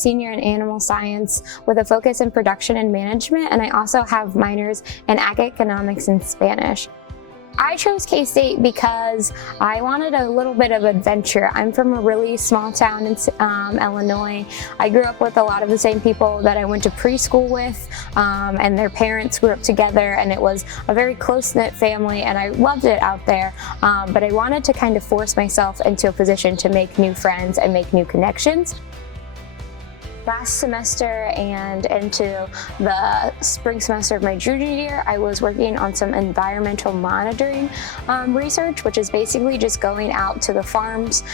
senior in animal science with a focus in production and management, and I also have minors in ag economics and Spanish. I chose K-State because I wanted a little bit of adventure. I'm from a really small town in Illinois. I grew up with a lot of the same people that I went to preschool with, and their parents grew up together, and it was a very close-knit family, and I loved it out there. But I wanted to kind of force myself into a position to make new friends and make new connections. Last semester and into the spring semester of my junior year, I was working on some environmental monitoring research, which is basically just going out to the farms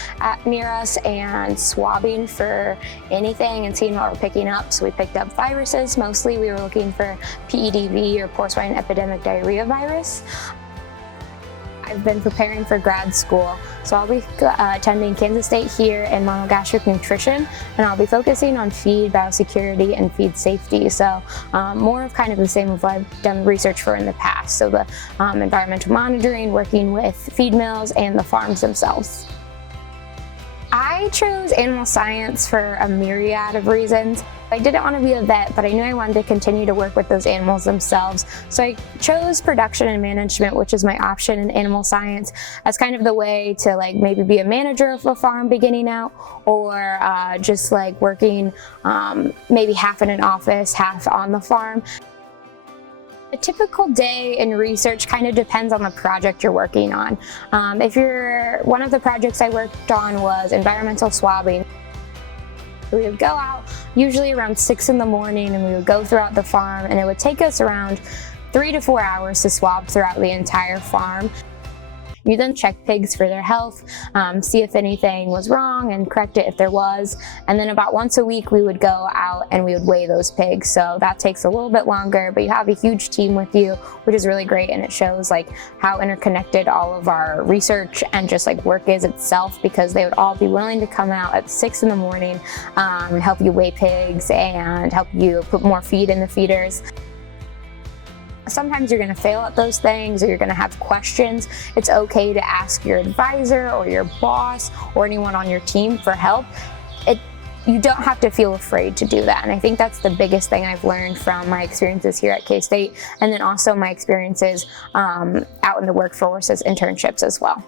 near us and swabbing for anything and seeing what we're picking up. So we picked up viruses. Mostly we were looking for PEDV, or porcine swine epidemic diarrhea virus. I've been preparing for grad school, so I'll be attending Kansas State here in monogastric nutrition, and I'll be focusing on feed biosecurity and feed safety. So more of kind of the same of what I've done research for in the past. So the environmental monitoring, working with feed mills and the farms themselves. I chose animal science for a myriad of reasons. I didn't want to be a vet, but I knew I wanted to continue to work with those animals themselves. So I chose production and management, which is my option in animal science, as kind of the way to like maybe be a manager of a farm beginning out, or just like working maybe half in an office, half on the farm. A typical day in research kind of depends on the project you're working on. One of the projects I worked on was environmental swabbing. We would go out usually around 6 in the morning, and we would go throughout the farm, and it would take us around 3 to 4 hours to swab throughout the entire farm. You then check pigs for their health, see if anything was wrong and correct it if there was. And then about once a week we would go out and we would weigh those pigs. So that takes a little bit longer, but you have a huge team with you, which is really great. And it shows like how interconnected all of our research and just like work is itself, because they would all be willing to come out at 6 in the morning, help you weigh pigs and help you put more feed in the feeders. Sometimes you're going to fail at those things, or you're going to have questions. It's okay to ask your advisor or your boss or anyone on your team for help. You don't have to feel afraid to do that. And I think that's the biggest thing I've learned from my experiences here at K-State, and then also my experiences out in the workforce as internships as well.